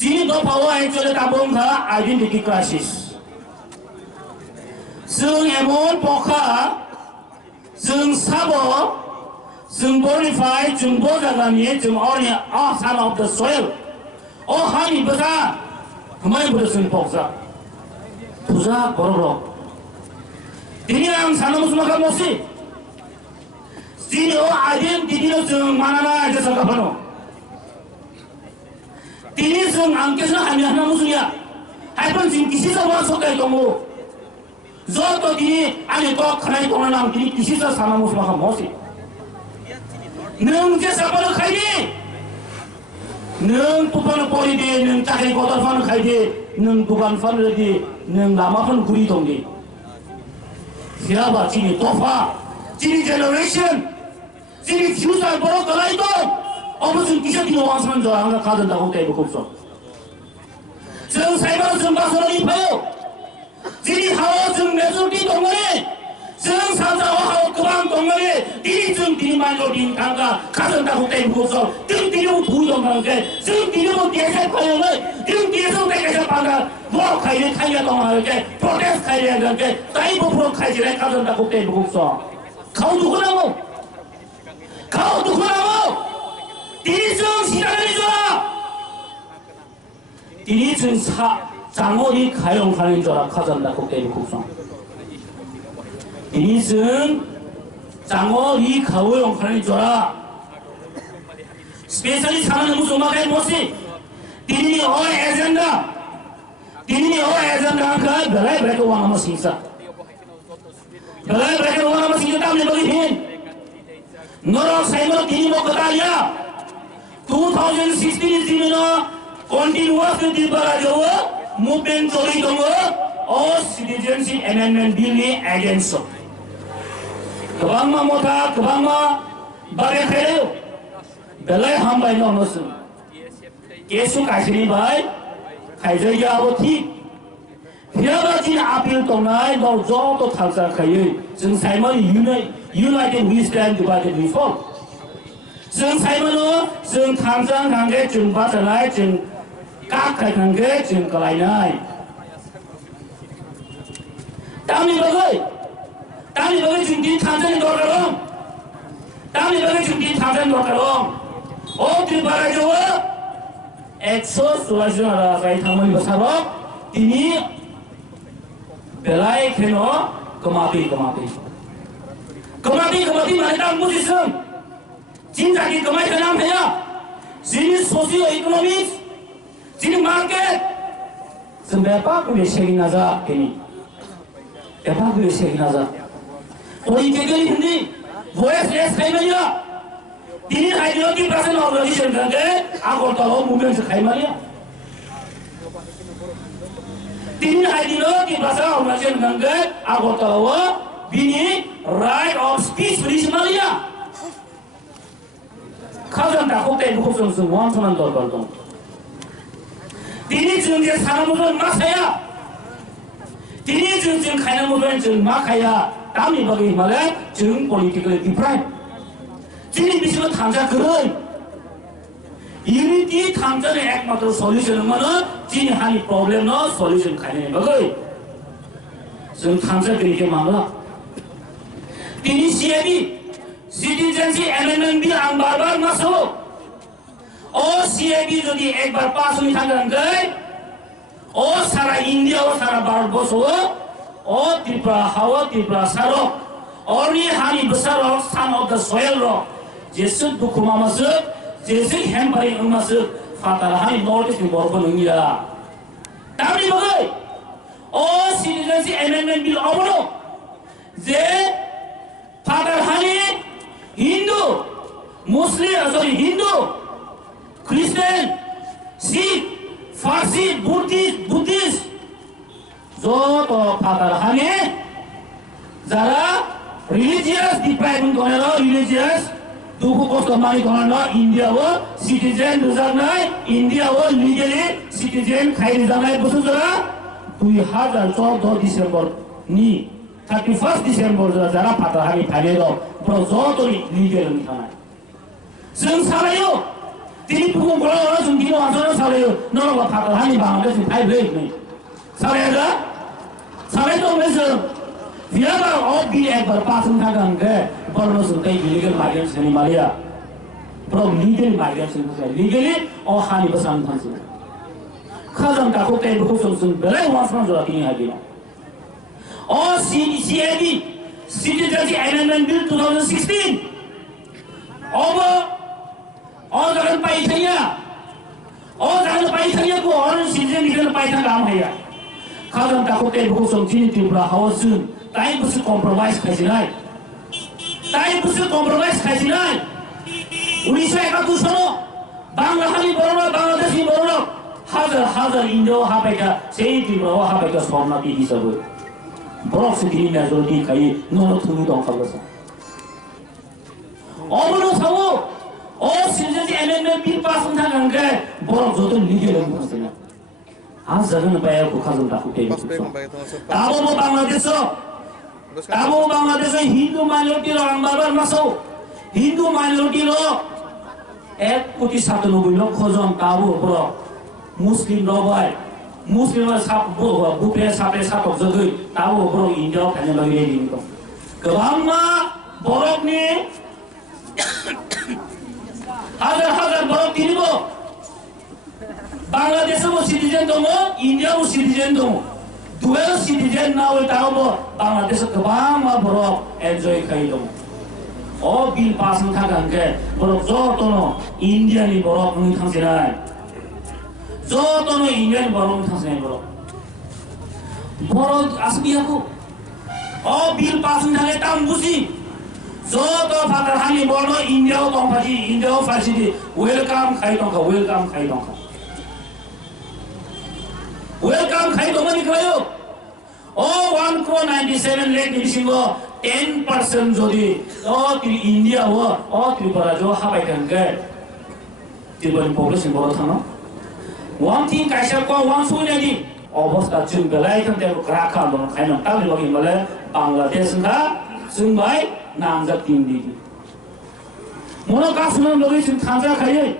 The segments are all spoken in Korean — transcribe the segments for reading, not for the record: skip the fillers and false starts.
Sini bawa actually tabung ka identity crisis. Sung emon poka, sung sabo, sung bonify, sung bojagami, sung ori son of the soil. Oh hani besa, kemana boleh sung poksa? Puja kororo. Ini yang sana musuh kamosi. Sini oh identity lo sung mana na aja sakapano. Ini sung angkesnya hanya musuhnya. Haipun sing kisi sa masuk kayak kamu. Zoto ini ane kok kena itu orang ini kisi sa sana musuh kamosi. Neng je sapalo kaini. Neng pupan pori di, neng cakri kotor fan kaini, neng bukan fan lagi, neng lama fan guri tonggi. Siapa sini tofa, sini generation, sini future baru kalai itu. 어무슨 기적이 왕성한 줄 알아 가든다고 때리고 없어. 정 사이버 정 가서는 입어요. 지리 하워 정 매수기 동물이 정 사자와 하워 그만 동물이 디리 정 디리 말로 딘 강가 가든다고 때리고 없어. 정 디리고 부정하게 정 디리고 대세 파용을 정 디리고 대세 파가 뭐 가이를 타이가 동하게 프로테스트 가이를 하게 사이버 프로 가이를 가든다고 때리고 없어. 가오 누구라고? 가오 누구라고? 디리승 시작하는 디리승 장어리 가용하는 줄 알아 가전다 곡대리 국성 디리승 장어리 가용하는 줄 알아 스페셜리 사는 무슨 음악의 모습 디리니 어 에젠다 디리니 어 에젠다 그 별의 브레이크 왕하면 신사 별의 브레이크 왕하면 신사 다음에 거기 빈 너로 사이버 디니 먹고 다야 2016 지면은 continuous 디바라죠 movement 조리 동어 or citizenship amendment bill이 against 그방마 못하 그방마 바레해요 별에 한 바이 넘었음 계속 가시니 바이 가이저기하고 티 피아바진 아필 동나이 너 저도 탈사카요 지금 삶은 united we stand divided we fall 정 사이먼은 정 탐정 관계 정 받아라 정 각각 관계 정 거라이나이 땅이 먹을 준비 탐정이 돌아가롱 땅이 먹을 준비 탐정이 돌아가롱 어디 말아줘 엑소 수화주나라 가이 탐정이 버사로 이니 벨라이 캐노 그마비 말이 땅 무지승 진작이 그만이 되나면요 지니 소시오 이코노미스 지니 마켓 선배빠꾸에 책임나자 괜히 배빠꾸에 책임나자 우리 개개인 흔히 뭐에 사이면요 디니 하이디어기 프라스 오르기션 건데 아고르타로 무면서 가이말이야 디니 하이디어기 프라스 오르기션 건데 아고르타로 비니 right of speech 리시말이야 가전다 꼭대기 국성수 왕천한 돌발동 디니 증제 사람으로 마사야 디니 증증 가능으로 증 마카야 땀이 버기 말에 증 폴리티컬 디프라임 디니 미시고 탐자 그런 이리 탐자의 액마도 솔루션은 뭐는 디니 하니 프로블렘の솔루션 가능해 버기 증 탐자 그렇게 말라 디니 CAB citizenship amendment bill ang baru masuk. Oh CAB jadi एक बार पास हुई था गए. Oh सारा इंडिया और सारा भारत बस हो. Oh त्रिपुरा हावा त्रिपुरा सारो. और ये हानि besar और son of the soil रो. जैसे दुखुमा masuk, जैसे hem paling masuk. Fatal हानि notice di bawah penunggiya. Tapi bagai. Oh citizenship amendment bill apa lo? Je fatal हानि Hindu, Muslim, Hindu, Christian, Sikh, Farsi, Buddhist, 저도 파다하네. 자라 religious depriving 거네요. religious 누구 것도 많이 거네요. 인디아와 citizen 누잖아요. 인디아와 legally citizen 가이잖아요. 무슨 소라? 2014 디셈버 니 31 디셈버 자라 파다하니 다네도 저도 리게를 하나요. 정 살아요. Tini pukul kalau orang sendiri asal saleh, nolong apa hani bang, dia sih baik ni. Saleh ada, saleh tu macam, biar orang biar berpasan thakang ke, baru sudah illegal migrants ni Malaysia, baru legal migrants ni macam legally orang hani bersan thang. Khazan takut teh bukan sun, belai wasan jual tini lagi. और CAB Citizenship Amendment Bill 2016 अब और अगर पाइथनिया को और सिटीजन निकल पाइथन काम है यार खादम ताको ते बुक संचिन त्रिपुरा हाउसिंग टाइम बुस कॉम्प्रोमाइज खाइसिनाय उड़ीसा का दूसरो बांग्लादेशी बोलो हाजार इंडो हापेका सेई त्रिपुरा हापेका सोमना की सब Borok sendiri majoriti kaya nono tunggu dong kalau sah. Orang tahu, citizenship amendment bill pass entah angkai, borok jodoh legal yang bukan. Jangan bayar bukan tak hukum. Tahu Bangladesh Hindu minority lo orang babar masuk, Hindu minority lo, 1,97 lok khojam tahu borok Muslim lo bay. Muslim sab bupe sape satok jagoi tahu borok India kanya lagi ini tu. Kebangma borok ni hajar borok ini bo. Bangladesh mo citizen domo, India mo citizen domo. Dual citizen na ul tahu bo Bangladesh kebangma borok enjoy kai domo. Oh bil pass ni thakang ke borok jor tono India ni borok ni thang sinai. Jodoh Indian borong thasnya borong asli aku, bil pasun thale tambusi, jodoh father hani borong India tongkaji, India facility, welcome khai tongka ni kelayo, 1 crore 97 lakh ni singo 10% jodi, di India Tripura jo hapai kangke, Tripura population borong thano. One thing kaisa ko one sunya di obosta chung belai kan te rakha don khaina tal logi male Bangladesh na sungbai namja tindi mono ka sunan logi sung thanja khai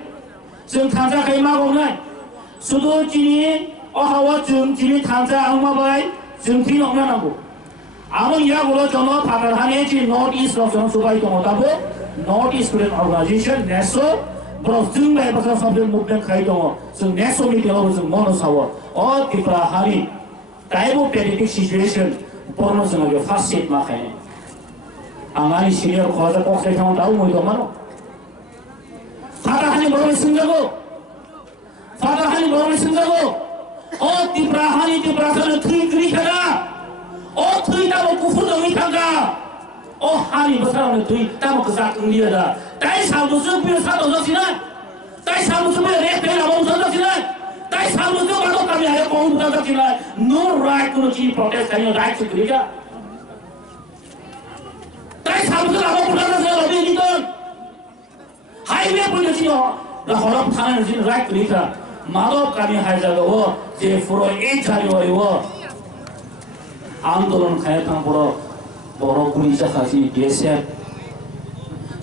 ma gong nai sudo chini hawa chung chini thanja angma bai chung thi ong na go amon ya golo jono phagar hane chi North East of jono subai tong tabo North East Student Organization NESO Bro, jumlah pasal sambil movement kait dong, so next week dia orang mono sawa, Tripura hari, taibu politik situation, porno sebagai fasit makanya, angani senior kuasa kok saya tahu mau itu mana, Fatah hani baru senjago, Tripura hari sana tui kada, tui tahu kufur dong itaga. Hari besar ni tui, tamu kesak India dah. Tai sahaja supir satu sahaja, tai sahaja supir repel abang sahaja, tai sahaja tu kalau kami ada kaum bukan sahaja, no right to achieve protest kami right to kerja. Tai sahaja tu abang bukan sahaja lebih itu. Highway pun macam dah orang thana macam right to kerja. Malu kami hajar gawa, je furo hari gawa, आंदोलन खाया था बड़ो पुलिस खासी देशे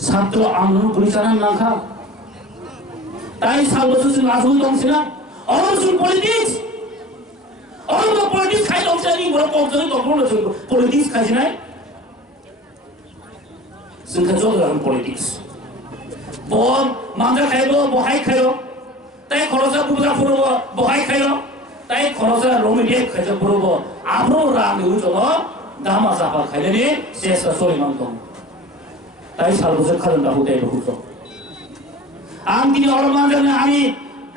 छात्र आंदोलन पुलिस ना खा ताई साल बसु से लासु दंग सिना और सुन पॉलिटिक्स खाई दंग सिना नहीं बड़ो कौन तो कौन पॉलिटिक्स खाई सिना संख्या जो दाम पॉलिटिक्स बोल मांगा खायो बोहाई खायो ताई खरोसा बुबरा फुरो बोहाई खायो ताई खरोसा रोमिडियक खायो फुरो आपरो राम युजो दामा सापा खाइले नि शेष सोरी मांगतों ताई साल बसु खादन दा होते बहुतो आम दिनी और मांगने आनी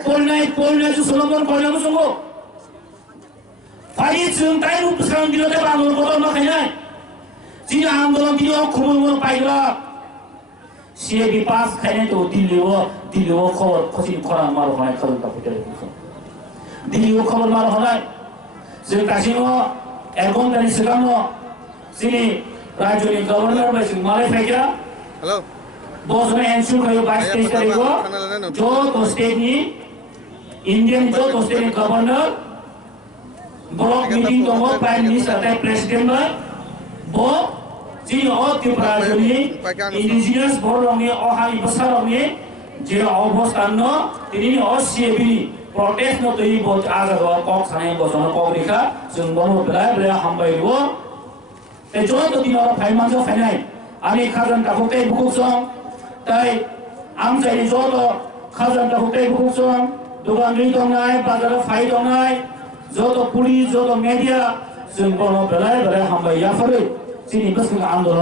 पोलनाय जो सोलोमन पोलनाय मुसंगो फारी जों ताई रूप सांग दिनो ते आंदोलन बदल मा खाइनाय जिनि आंदोलन दिनो खुबुन पाइला सीएबी पास खाइने तो दिल्लीओ खबर खसिन खरा मारो हनाय खादन दा होते दिल्लीओ खबर मारो हनाय जों गासिनो এখন dari sekarang sini Rajuni Governor masih malah saya Halo. Bos में ensure कयो बाइस तेईस तारीख को जो तो स्टेट नि इंडियन जो तो स्टेट गवर्नर ब्लॉक मीटिंग तो वो प्राइम मिनिस्टर ते प्रेसिडेंट में वो जी और त्रिपुरा जोनी इंडिजिनस बोर्ड में और हाई बसार में যে অবস্থান তিনি সিএবিনি প্রটেস্ট তৈ আজাদ কক সানাই বসন কক রেখা जों বনো বেলায় বেলায় হামবাইবো এই যত দিন ফাইমানজো ফাইনাই আমি খাজান কাফতে বুকুসং তাই আমজাই যত খাজান কাফতে বুকুসং দোকান রি দংনাই বাজারে ফাই দংনাই যত পুলিশ যত মিডিয়া जों বনো বেলায় বেলায় হামবাই ইয়াফারে চিনি বসং আন্দোলন